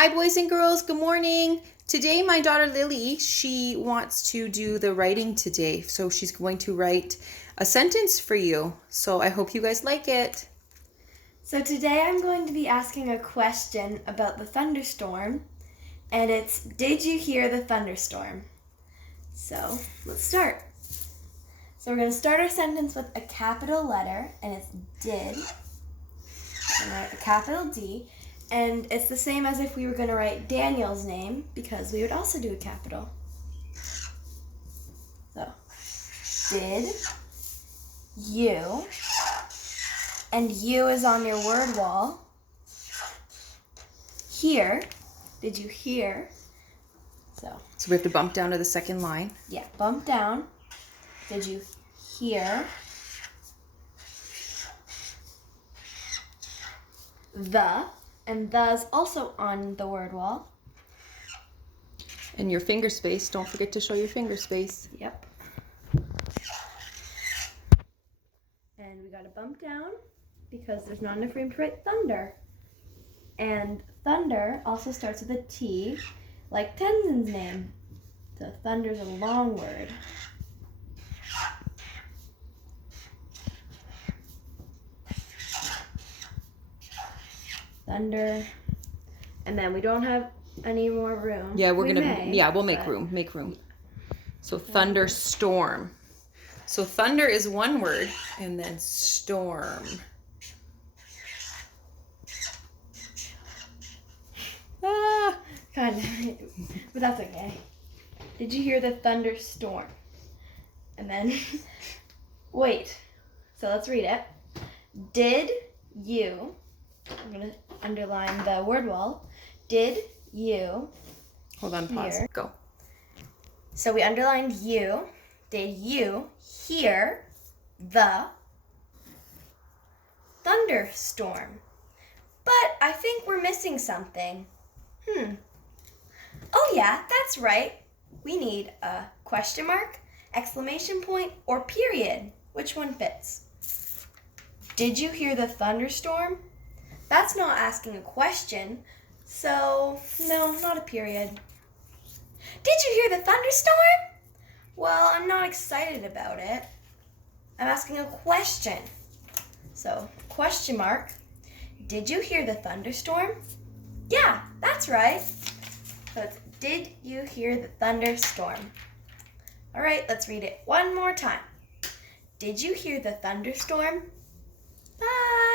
Hi, boys and girls. Good morning. Today, my daughter Lily, she wants to do the writing today. So she's going to write a sentence for you. So I hope you guys like it. So today I'm going to be asking a question about the thunderstorm. And it's, did you hear the thunderstorm? So let's start. So we're going to start our sentence with a capital letter, and it's did. And write a capital D. And it's the same as if we were going to write Daniel's name, because we would also do a capital. So, did you, and you is on your word wall. Hear, did you hear? So we have to bump down to the second line. Yeah, bump down. Did you hear the? And the's also on the word wall. And your finger space. Don't forget to show your finger space. Yep. And we got to bump down because there's not enough room to write thunder. And thunder also starts with a T, like Tenzin's name. So thunder's a long word. Thunder. And then we don't have any more room. Yeah, we'll make but room. Make room. So thunderstorm. So thunder is one word, and then storm. Kind of, but that's okay. Did you hear the thunderstorm? And then, wait. So let's read it. Did you, I'm going to underline the word wall. Did you Hold on, pause. hear? Go. So we underlined you. Did you hear the thunderstorm? But I think we're missing something. Oh yeah, that's right. We need a question mark, exclamation point, or period. Which one fits? Did you hear the thunderstorm? That's not asking a question, so no, not a period. Did you hear the thunderstorm? Well, I'm not excited about it. I'm asking a question. So, question mark. Did you hear the thunderstorm? Yeah, that's right. So it's, did you hear the thunderstorm? All right, let's read it one more time. Did you hear the thunderstorm? Bye.